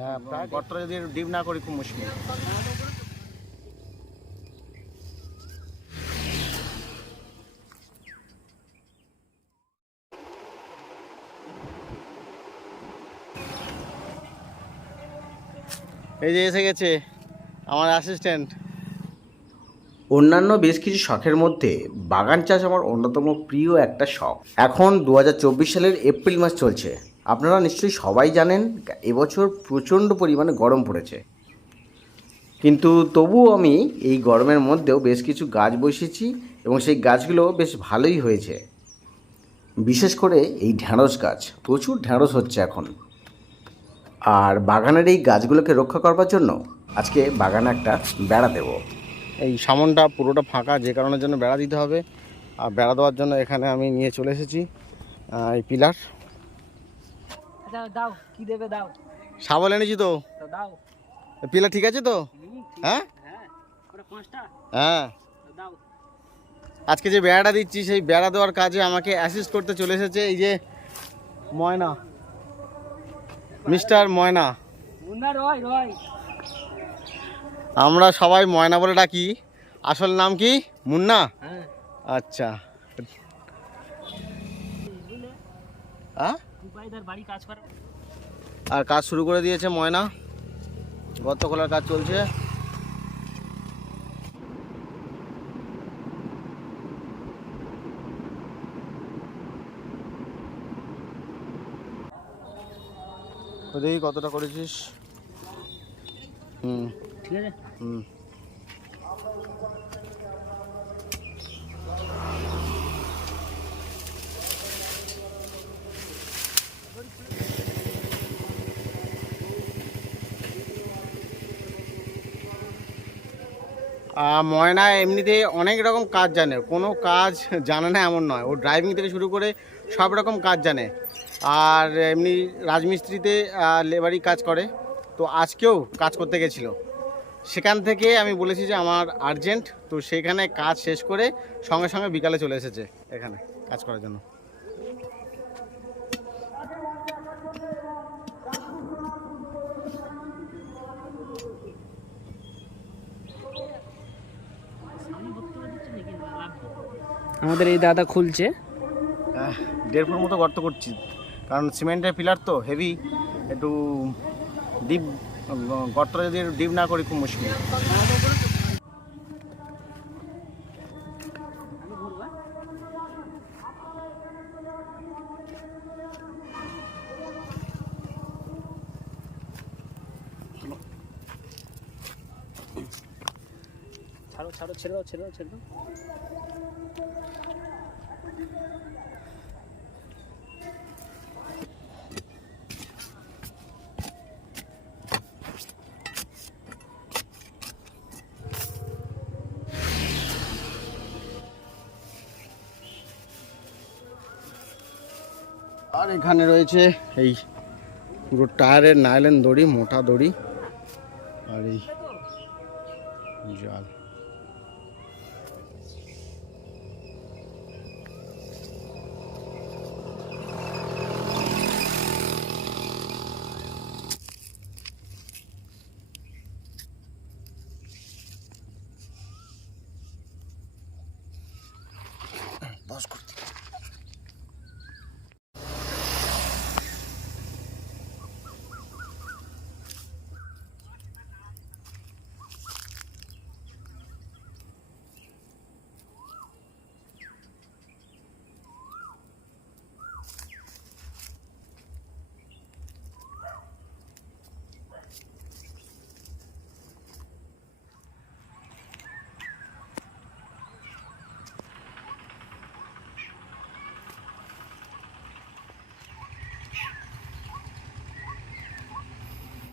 হ্যাঁ প্রায় গর্তটা যদি ডিপ না করি খুব মুশকিল। এই যে এসে গেছে আমার অ্যাসিস্ট্যান্ট অন্যান্য বেশ কিছু শখের মধ্যে বাগান চাষ আমার অন্যতম প্রিয় একটা শখ। এখন দু হাজার চব্বিশ সালের এপ্রিল মাস চলছে। আপনারা নিশ্চয়ই সবাই জানেন, এবছর প্রচণ্ড পরিমাণে গরম পড়েছে। কিন্তু তবুও আমি এই গরমের মধ্যেও বেশ কিছু গাছ বসিয়েছি এবং সেই গাছগুলো বেশ ভালোই হয়েছে। বিশেষ করে এই ঢ্যাঁড়স গাছ, প্রচুর ঢ্যাঁড়স হচ্ছে এখন। আর বাগানের এই গাছগুলোকে রক্ষা করবার জন্য আজকে বাগানে একটা বেড়া দেবো। এই সামনটা পুরোটা ফাঁকা, যে কারণের জন্য বেড়া দিতে হবে। আর বেড়া দেওয়ার জন্য এখানে আমি নিয়ে চলে এসেছি এই পিলার। দাও দাও কি দেবে দাও। শাবল এনেছি তো। দাও। পিলার ঠিক আছে তো? হ্যাঁ? হ্যাঁ হ্যাঁ। আজকে যে বেড়াটা দিচ্ছি সেই বেড়া দেওয়ার কাজে আমাকে অ্যাসিস্ট করতে চলে এসেছে এই যে ময়না। মিস্টার ময়না। আমরা সবাই ময়না বলে ডাকি। আসল নাম কি? মুন্না? হ্যাঁ। আচ্ছা। হ্যাঁ বাড়ি কাজ করে। আর কাজ শুরু করে দিয়েছে ময়না। গর্ত খোলার কাজ চলছে। দেখি কতটা করেছিস। হুম। ঠিক আছে। হুম। ময়না এমনিতে অনেক রকম কাজ জানে। কোনো কাজ জানে না, এমন নয়। ও ড্রাইভিং থেকে শুরু করে সব রকম কাজ জানে। আর এমনি রাজমিস্ত্রিতে লেবারি কাজ করে। তো আজকেও কাজ করতে গেছিল। সেখান থেকে আমি বলেছি যে, আমার আর্জেন্ট তো সেখানে কাজ শেষ করে সঙ্গে সঙ্গে বিকালে চলে এসেছে এখানে কাজ করার জন্য। আমাদের এই দাদা খুলছে। দেড় ফুট মতো গর্ত করছি। কারণ সিমেন্টের পিলার তো হেভি একটু ডিপ গর্তটা যদি ডিপ না করি খুব মুশকিল। ছাড়ো ছাড়ো ছেড়ে দাও ছেড়ে দাও ছেড়ে দাও। আর এখানে রয়েছে এই পুরো টায়ারের নাইলেন দড়ি মোটা দড়ি আর এই জাল।